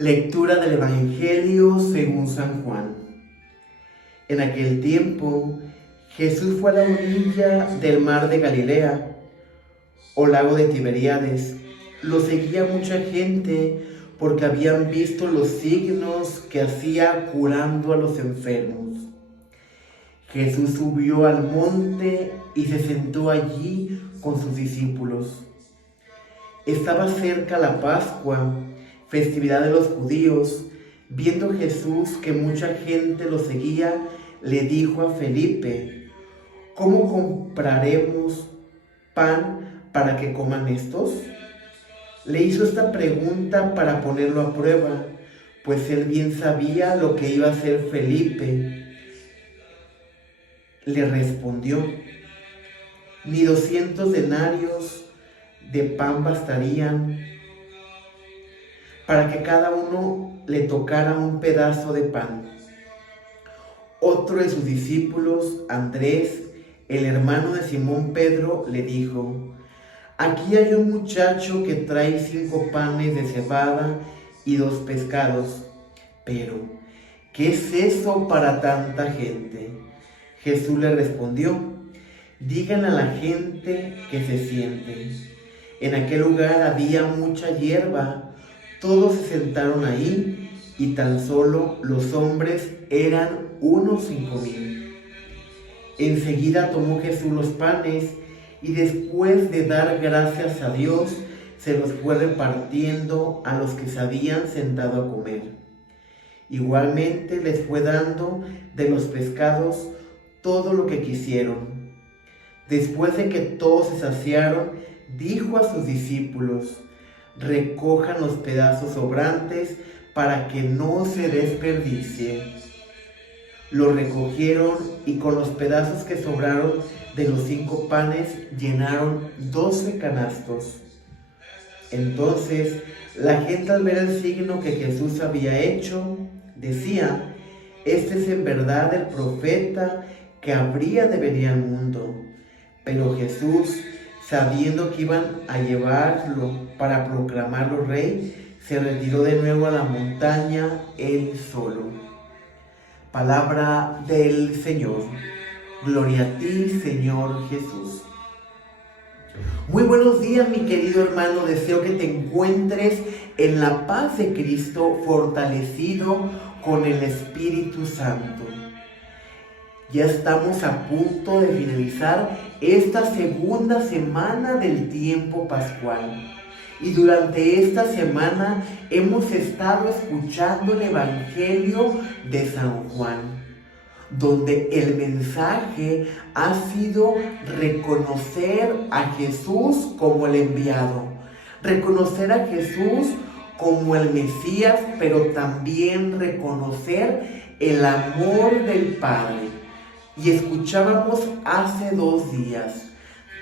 Lectura del Evangelio según San Juan. En aquel tiempo, Jesús fue a la orilla del mar de Galilea, o lago de Tiberíades. Lo seguía mucha gente porque habían visto los signos que hacía curando a los enfermos. Jesús subió al monte y se sentó allí con sus discípulos. Estaba cerca la Pascua, festividad de los judíos. Viendo Jesús que mucha gente lo seguía, le dijo a Felipe: ¿cómo compraremos pan para que coman estos? Le hizo esta pregunta para ponerlo a prueba, pues él bien sabía lo que iba a hacer Felipe. Le respondió: ni 200 denarios de pan bastarían para que cada uno le tocara un pedazo de pan. Otro de sus discípulos, Andrés, el hermano de Simón Pedro, le dijo: aquí hay un muchacho que trae 5 panes de cebada y 2 pescados. Pero, ¿qué es eso para tanta gente? Jesús le respondió: digan a la gente que se siente. En aquel lugar había mucha hierba. Todos se sentaron ahí y tan solo los hombres eran unos 5,000. Enseguida tomó Jesús los panes y después de dar gracias a Dios, se los fue repartiendo a los que se habían sentado a comer. Igualmente les fue dando de los pescados todo lo que quisieron. Después de que todos se saciaron, dijo a sus discípulos: recojan los pedazos sobrantes para que no se desperdicie. Lo recogieron y con los pedazos que sobraron de los 5 panes llenaron 12 canastos. Entonces la gente, al ver el signo que Jesús había hecho, decía: este es en verdad el profeta que habría de venir al mundo. Pero Jesús, sabiendo que iban a llevarlo para proclamarlo rey, se retiró de nuevo a la montaña él solo. Palabra del Señor. Gloria a ti, Señor Jesús. Muy buenos días, mi querido hermano. Deseo que te encuentres en la paz de Cristo, fortalecido con el Espíritu Santo. Ya estamos a punto de finalizar esta segunda semana del tiempo pascual. Y durante esta semana hemos estado escuchando el Evangelio de San Juan, donde el mensaje ha sido reconocer a Jesús como el enviado, reconocer a Jesús como el Mesías, pero también reconocer el amor del Padre. Y escuchábamos hace 2 días: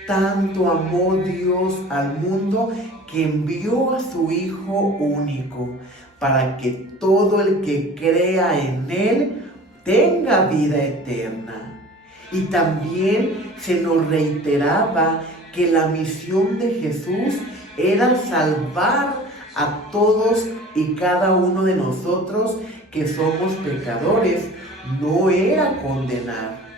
tanto amó Dios al mundo que envió a su Hijo único, para que todo el que crea en Él tenga vida eterna. Y también se nos reiteraba que la misión de Jesús era salvar a todos y cada uno de nosotros que somos pecadores, no era condenar.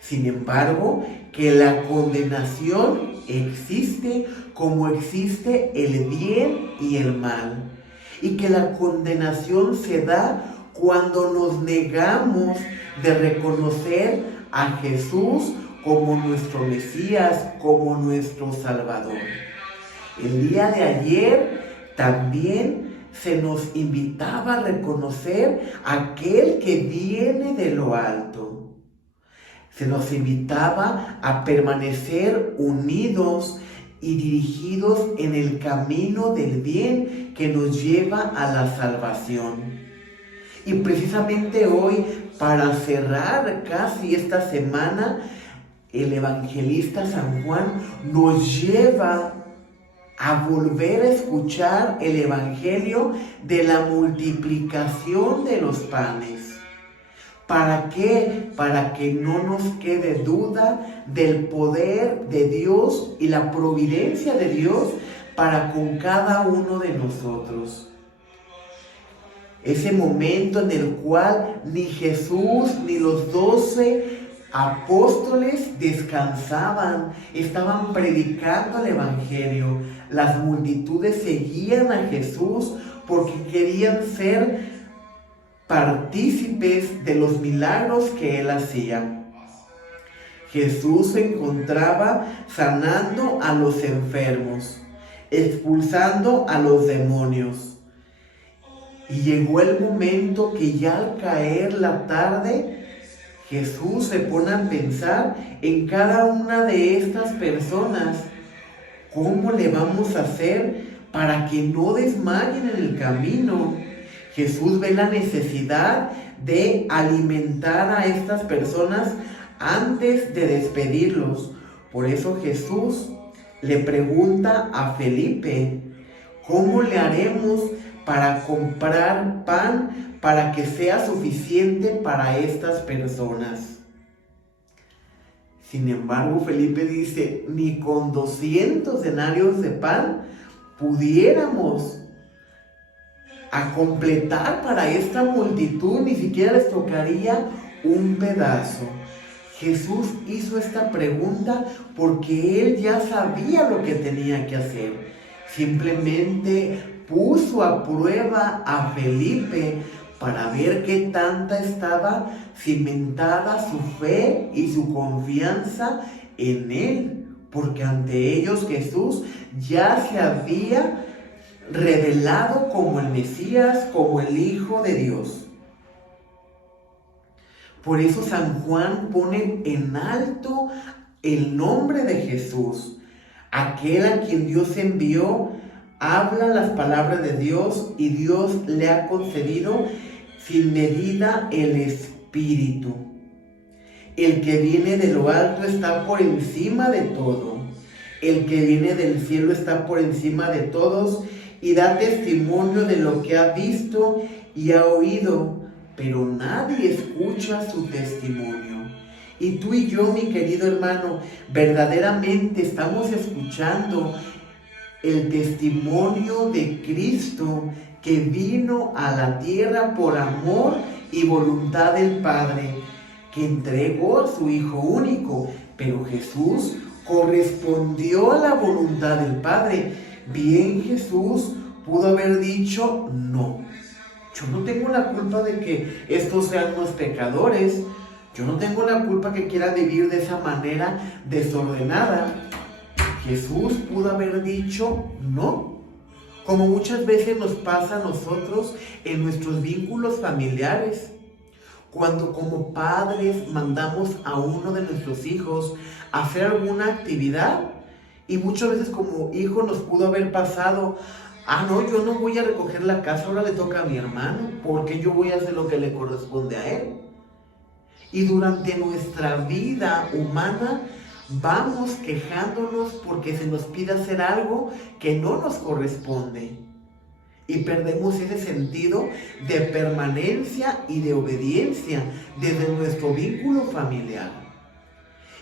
Sin embargo, que la condenación existe como existe el bien y el mal. Y que la condenación se da cuando nos negamos de reconocer a Jesús como nuestro Mesías, como nuestro Salvador. El día de ayer también se nos invitaba a reconocer a aquel que viene de lo alto. Se nos invitaba a permanecer unidos y dirigidos en el camino del bien que nos lleva a la salvación. Y precisamente hoy, para cerrar casi esta semana, el evangelista San Juan nos lleva a volver a escuchar el evangelio de la multiplicación de los panes. ¿Para qué? Para que no nos quede duda del poder de Dios y la providencia de Dios para con cada uno de nosotros. Ese momento en el cual ni Jesús ni los 12 apóstoles descansaban, estaban predicando el Evangelio. Las multitudes seguían a Jesús porque querían ser partícipes de los milagros que Él hacía. Jesús se encontraba sanando a los enfermos, expulsando a los demonios. Y llegó el momento que ya al caer la tarde, Jesús se pone a pensar en cada una de estas personas. ¿Cómo le vamos a hacer para que no desmayen en el camino? Jesús ve la necesidad de alimentar a estas personas antes de despedirlos. Por eso Jesús le pregunta a Felipe, ¿cómo le haremos para comprar pan para que sea suficiente para estas personas? Sin embargo, Felipe dice, ni con 200 denarios de pan pudiéramos a completar para esta multitud, ni siquiera les tocaría un pedazo. Jesús hizo esta pregunta porque Él ya sabía lo que tenía que hacer. Simplemente puso a prueba a Felipe para ver qué tanta estaba cimentada su fe y su confianza en Él, porque ante ellos Jesús ya se había revelado como el Mesías, como el Hijo de Dios. Por eso San Juan pone en alto el nombre de Jesús. Aquel a quien Dios envió habla las palabras de Dios y Dios le ha concedido sin medida el Espíritu. El que viene de lo alto está por encima de todo. El que viene del cielo está por encima de todos y da testimonio de lo que ha visto y ha oído, pero nadie escucha su testimonio. Y tú y yo, mi querido hermano, verdaderamente estamos escuchando el testimonio de Cristo que vino a la tierra por amor y voluntad del Padre, que entregó a su Hijo único, pero Jesús correspondió a la voluntad del Padre. Bien, Jesús pudo haber dicho no. Yo no tengo la culpa de que estos sean unos pecadores. Yo no tengo la culpa que quieran vivir de esa manera desordenada. Jesús pudo haber dicho no. Como muchas veces nos pasa a nosotros en nuestros vínculos familiares. Cuando como padres mandamos a uno de nuestros hijos a hacer alguna actividad y muchas veces como hijo nos pudo haber pasado, no, yo no voy a recoger la casa, ahora le toca a mi hermano, porque yo voy a hacer lo que le corresponde a él. Y durante nuestra vida humana vamos quejándonos porque se nos pide hacer algo que no nos corresponde. Y perdemos ese sentido de permanencia y de obediencia desde nuestro vínculo familiar.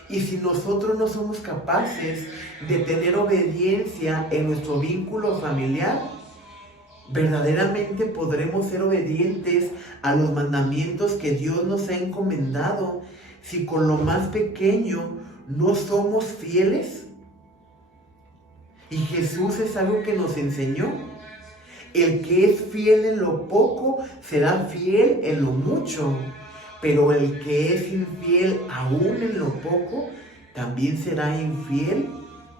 Y si nosotros no somos capaces de tener obediencia en nuestro vínculo familiar, verdaderamente podremos ser obedientes a los mandamientos que Dios nos ha encomendado si con lo más pequeño no somos fieles. Y Jesús es algo que nos enseñó. El que es fiel en lo poco será fiel en lo mucho, pero el que es infiel aún en lo poco también será infiel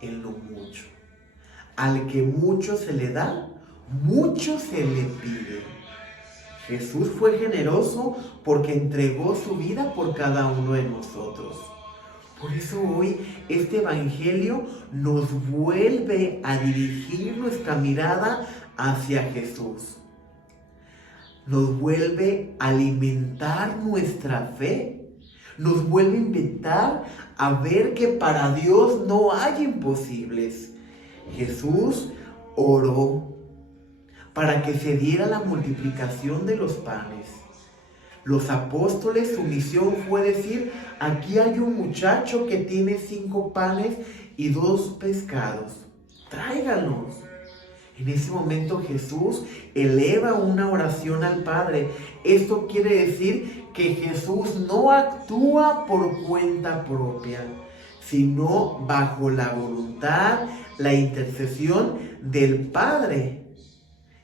en lo mucho. Al que mucho se le da, mucho se le pide. Jesús fue generoso porque entregó su vida por cada uno de nosotros. Por eso hoy este Evangelio nos vuelve a dirigir nuestra mirada hacia Jesús. Nos vuelve a alimentar nuestra fe. Nos vuelve a invitar a ver que para Dios no hay imposibles. Jesús oró para que se diera la multiplicación de los panes. Los apóstoles, su misión fue decir, aquí hay un muchacho que tiene 5 panes y 2 pescados. Tráiganlos. En ese momento Jesús eleva una oración al Padre. Esto quiere decir que Jesús no actúa por cuenta propia, sino bajo la voluntad, la intercesión del Padre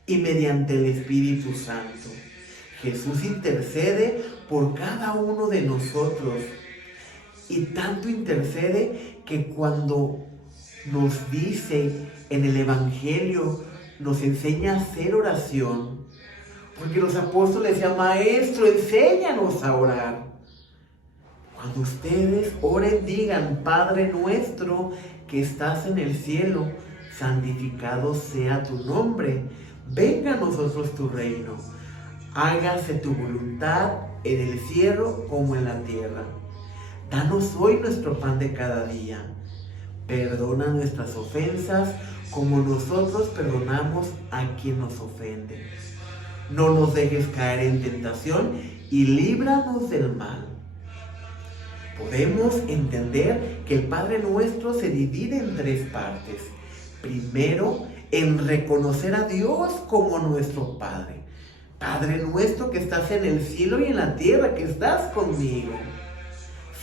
y mediante el Espíritu Santo. Jesús intercede por cada uno de nosotros, y tanto intercede que cuando nos dice en el Evangelio, nos enseña a hacer oración, porque los apóstoles decían: Maestro, enséñanos a orar. Cuando ustedes oren, digan: Padre nuestro que estás en el cielo, santificado sea tu nombre, venga a nosotros tu reino, hágase tu voluntad en el cielo como en la tierra. Danos hoy nuestro pan de cada día. Perdona nuestras ofensas como nosotros perdonamos a quien nos ofende. No nos dejes caer en tentación y líbranos del mal. Podemos entender que el Padre Nuestro se divide en tres partes. Primero, en reconocer a Dios como nuestro Padre. Padre nuestro que estás en el cielo y en la tierra, que estás conmigo.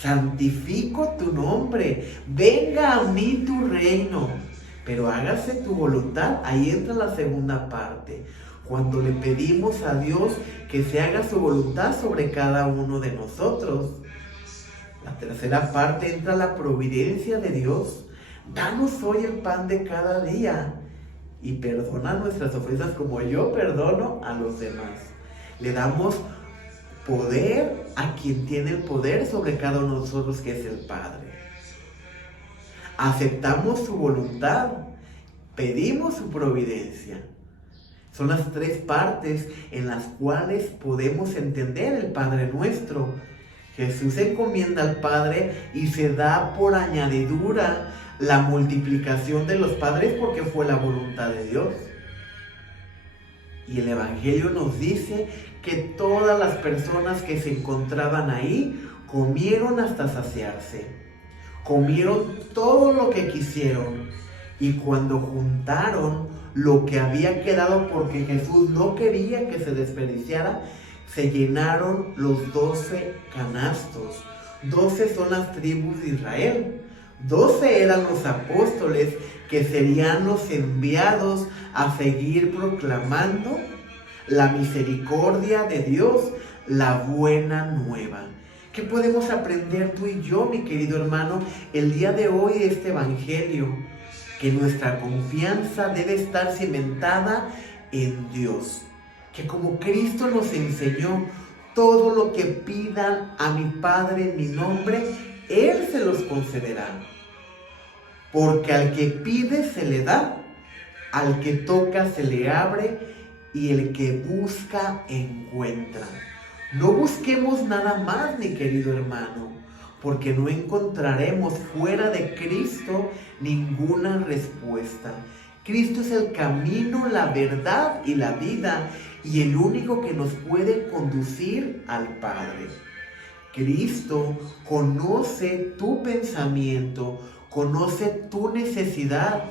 Santifico tu nombre, venga a mí tu reino, pero hágase tu voluntad. Ahí entra la segunda parte, cuando le pedimos a Dios que se haga su voluntad sobre cada uno de nosotros. La tercera parte entra la providencia de Dios. Danos hoy el pan de cada día y perdona nuestras ofensas como yo perdono a los demás. Le damos poder a quien tiene el poder sobre cada uno de nosotros, que es el Padre. Aceptamos su voluntad, pedimos su providencia. Son las tres partes en las cuales podemos entender el Padre Nuestro. Jesús encomienda al Padre y se da por añadidura la multiplicación de los padres porque fue la voluntad de Dios. Y el Evangelio nos dice que todas las personas que se encontraban ahí comieron hasta saciarse. Comieron todo lo que quisieron. Y cuando juntaron lo que había quedado, porque Jesús no quería que se desperdiciara, se llenaron los 12 canastos. 12 son las tribus de Israel. 12 eran los apóstoles que serían los enviados a seguir proclamando la misericordia de Dios, la buena nueva. ¿Qué podemos aprender tú y yo, mi querido hermano, el día de hoy de este Evangelio? Que nuestra confianza debe estar cimentada en Dios. Que como Cristo nos enseñó, todo lo que pidan a mi Padre en mi nombre, Él se los concederá. Porque al que pide se le da, al que toca se le abre, y el que busca encuentra. No busquemos nada más, mi querido hermano, porque no encontraremos fuera de Cristo ninguna respuesta. Cristo es el camino, la verdad y la vida, y el único que nos puede conducir al Padre. Cristo conoce tu pensamiento, conoce tu necesidad,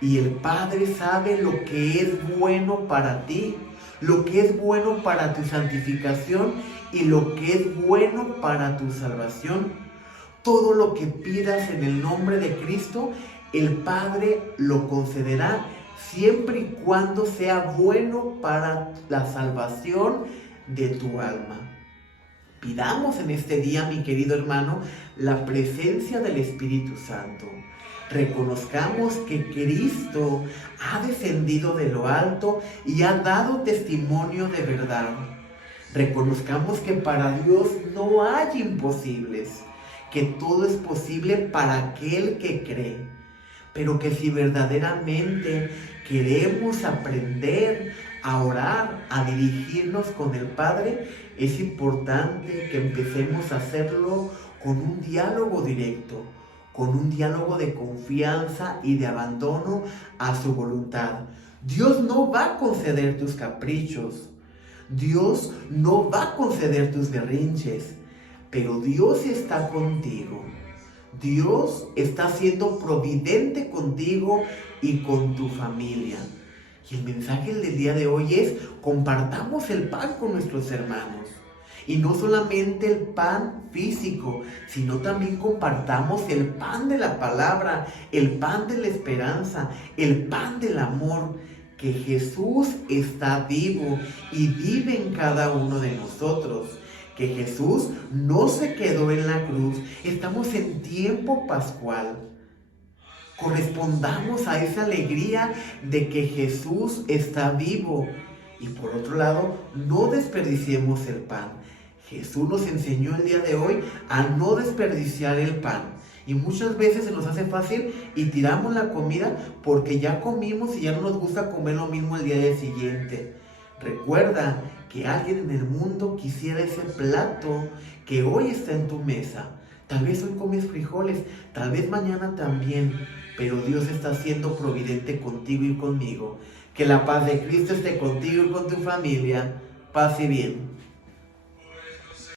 y el Padre sabe lo que es bueno para ti, lo que es bueno para tu santificación y lo que es bueno para tu salvación. Todo lo que pidas en el nombre de Cristo, el Padre lo concederá, siempre y cuando sea bueno para la salvación de tu alma. Pidamos en este día, mi querido hermano, la presencia del Espíritu Santo. Reconozcamos que Cristo ha descendido de lo alto y ha dado testimonio de verdad. Reconozcamos que para Dios no hay imposibles, que todo es posible para aquel que cree. Pero que si verdaderamente queremos aprender a orar, a dirigirnos con el Padre, es importante que empecemos a hacerlo con un diálogo directo, con un diálogo de confianza y de abandono a su voluntad. Dios no va a conceder tus caprichos, Dios no va a conceder tus berrinches, pero Dios está contigo. Dios está siendo providente contigo y con tu familia. Y el mensaje del día de hoy es: compartamos el pan con nuestros hermanos. Y no solamente el pan físico, sino también compartamos el pan de la palabra, el pan de la esperanza, el pan del amor, que Jesús está vivo y vive en cada uno de nosotros. Que Jesús no se quedó en la cruz. Estamos en tiempo pascual. Correspondamos a esa alegría de que Jesús está vivo. Y por otro lado, no desperdiciemos el pan. Jesús nos enseñó el día de hoy a no desperdiciar el pan. Y muchas veces se nos hace fácil y tiramos la comida porque ya comimos y ya no nos gusta comer lo mismo el día siguiente. Recuerda que alguien en el mundo quisiera ese plato que hoy está en tu mesa. Tal vez hoy comes frijoles, tal vez mañana también, pero Dios está siendo providente contigo y conmigo. Que la paz de Cristo esté contigo y con tu familia. Paz y bien.